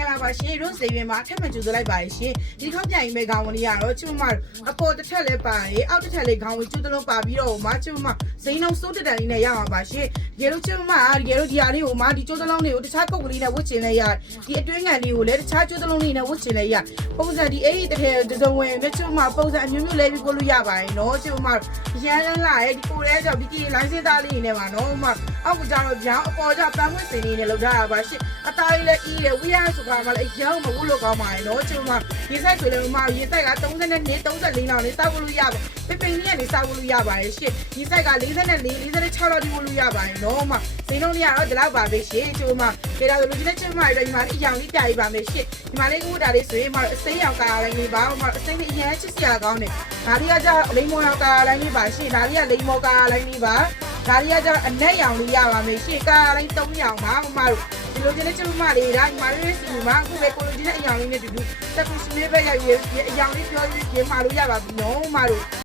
င်္ဂလာပါရှင်ရုံးစိန်ရင်မှာထက်မှန်ကြိုဆိုလိုက်ပါရှင်ဒီခေါက်ပြန်ရင်ပဲခေါင်းဝင်ရတော့ချွတ်မအပေါ်တစ်ထက်လဲပါတယ်အောက်တစ်ထက်လေးခေါင်းဝင်ကျွတ်တလုံးပါပြီးတော့မချွတ်မစိန်လုံးစိုးတက်တန်လေးနဲ့ရအောင်ပါရှင်ဒီလိုချွတ်မဒီလိုဒီဟာလေးကိုမဒီကျွတ်တလုံးလေးကိုတခြားကုတ်ကလေးနဲ့ဝတ်ချင်လဲရဒီအတွင်းငံလေးကိုလည်းတခြားကျွတ်တလုံးလေးနဲ့ဝတ်ချင်လဲရ ပုံစံဒီအဲ့ဒီတစ်ထည်တစုံဝင်နဲ့ချွတ်မပုံစံအမျိုးမျိုးလဲပြီးပို့လို့ရပါတယ်နော်ချွတ်မရန်လန်းလာရဲ့ဒီကိုလဲကြောင့်ဒီကီလိုင်းစင်သားလေးနဲ့ပါနော်မအောက်ကကြတော့ဗျောင်းအပေါ်ကျပန်းမွင့်စင်လေးနဲ့လောက်ထားတာပါရှင်အသားလေးလည်းအီးတယ်ဝီယာဆိုခါမှလည်းအရောက်မဟုတ်လို့ကောင်းပါတယ်နော်ချွတ်မရေဆိုင်ဆိုလည်းမရေဆိုင်က32 34လောက်လေးစောက်လို့ရပါပပင်းလေးကနေစောက်လို့ရပါတယ်ရှင်ရေဆိုင်က44 46လောက်ဒီလို့ရပါတယ်နော်မစိန်လုံးလေးကတော့ဒီလောက်ပါပဲရှင်ချွတ်မ ဒါတော့လူကြီးနဲ့ချွတ်မတွေဒီမှာအယောင်လေးပြရပါမယ်ရှင်ဒီမှာလေးကဒါလေးဆိုရင်မအစိမ်းရောင်ကာလိုင်းလေးပါမအစိမ်းလေးအရင်ချစ်စရာကောင်းတယ်ဒါလေးကကြလိမ္မောရောင်ကာလိုင်းလေးပါရှင်ဒါလေးကလိမ္မောကာလိုင်းလေးပါဒါလေးကကြအနက်ရောင်လေးရပါမယ်ရှင်ကာလိုင်း3ရောင်ပါမမတို့ဒီလိုချင်းချွတ်မလေးဒါညီမလေးစီမှာအခုပဲကိုလိုချင်တဲ့အယောင်လေးနဲ့တူတူတက်ကူရှင်လေးပဲရရအယောင်လေးပြောရရမှာလို့ရပါပြီနော်မမတို့